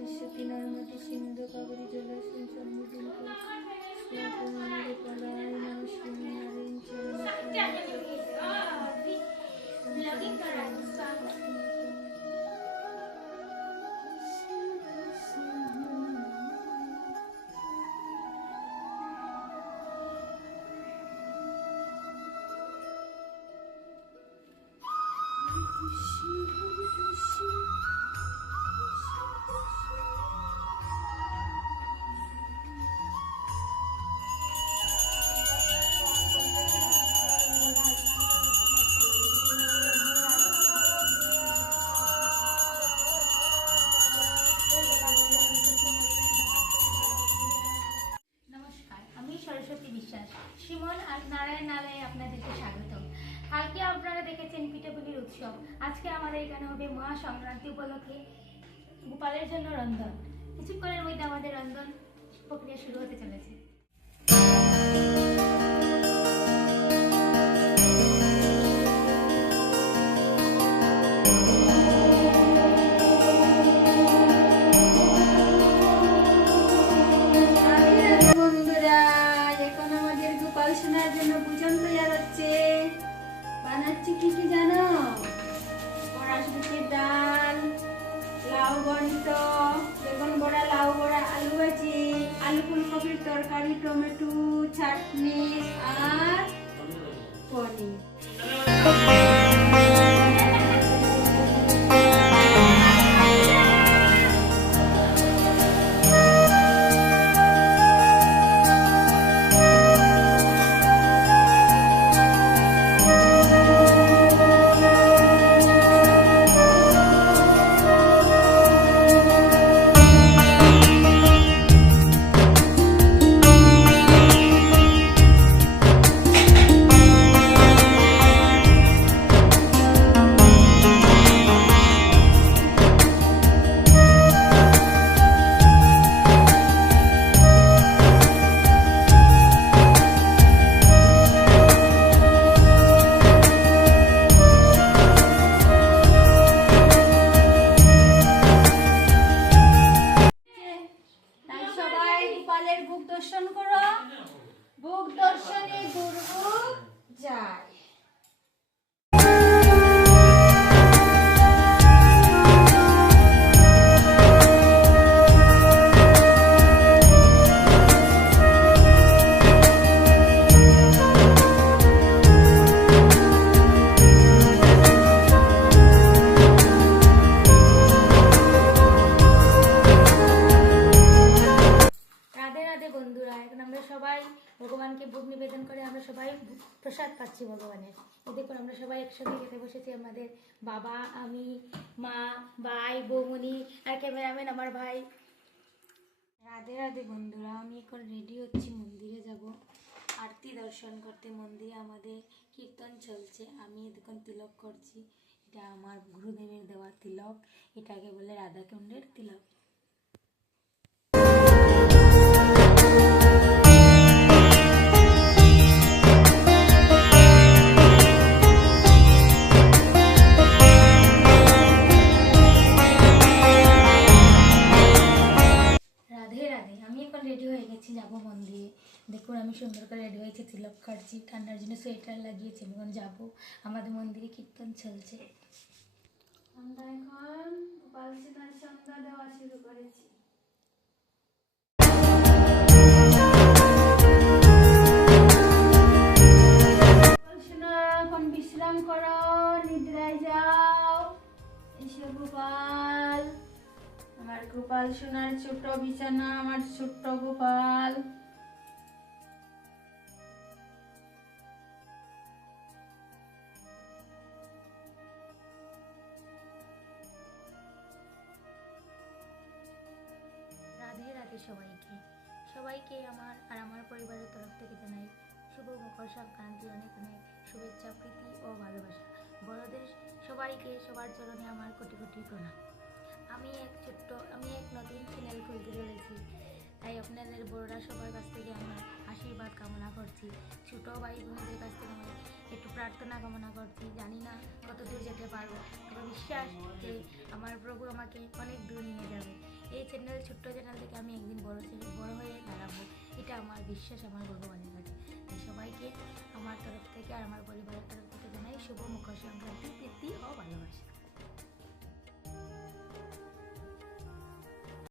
সরস্বতী নর্মদে সিন্ধু কাবেরী জলাশয় সম্বোধন করছে পলায় দেখেছেন পিঠাপুলির উৎসব। আজকে আমাদের এখানে হবে মহা সংক্রান্তি উপলক্ষে গোপালের জন্য রন্ধন। কিছুক্ষণের মধ্যে আমাদের রন্ধন প্রক্রিয়া শুরু হতে চলেছে। লাউ গণিত বেগুন বড়া, লাউ বড়া, আলু ভাজি, আলু ফুলকপির তরকারি, টমেটো, চাটনি আর পনির। গোপালের বুক দর্শন করো। বুক দর্শনে দুর্ভোগ যায়। ভগবানকে ভোগ নিবেদন করে আমরা সবাই প্রসাদ পাচ্ছি ভগবানের। দেখুন, আমরা সবাই একসঙ্গে খেতে বসেছি, আমাদের বাবা, আমি, মা, ভাই বৌমনি আর ক্যামেরাম্যান আমার ভাই। রাধে রাধে বন্ধুরা, আমি এখন রেডি হচ্ছি, মন্দিরে যাব। আরতি দর্শন করতে, মন্দিরে আমাদের কীর্তন চলছে। আমি দেখুন তিলক করছি। এটা আমার গুরুদেবের দেওয়া তিলক। এটাকে বলে রাধাকুণ্ডের তিলক। মন্দিরে দেখুন, আমি সুন্দর করে রেডি হয়েছি, তিলক কাটছি ঠান্ডার জন্য সোয়েটার লাগিয়েছি এখন যাব। আমাদের মন্দিরে কীর্তন চলছে। গোপাল বিশ্রাম করো, নিদ্রায় যাও। এসে গোপাল। আমার গোপাল সোনার ছোট্ট বিছানা, আমার ছোট্ট গোপাল। সবাইকে আমার আর আমার পরিবারের তরফ থেকে জানাই শুভ মকর সংক্রান্তি, অনেক অনেক শুভেচ্ছা, প্রীতি ও ভালোবাসা। বড়দের সবাইকে সবার চরণে আমার কোটি কোটি প্রণাম। আমি এক ছোট্ট, আমি এক নতুন চ্যানেল খুলতে চলেছি। তাই আপনাদের বড়রা সবার কাছ থেকে আমার আশীর্বাদ কামনা করছি। ছোট ভাই বোনদের কাছ থেকে আমি একটু প্রার্থনা কামনা করছি। জানি না কত দূর যেতে পারব। তবে বিশ্বাস যে আমার প্রভু আমাকে অনেক দূর নিয়ে যাবে। এই চ্যানেল ছোট্ট চ্যানেল থেকে আমি একদিন বড় থেকে বড় হয়ে দাঁড়াবো। এটা আমার বিশ্বাস, আমার ভগবানের কাছে। তাই সবাইকে আমার তরফ থেকে আর আমার পরিবারের তরফ থেকে জানাই শুভ মকর সংক্রান্তি প্রীতি ও ভালোবাসা।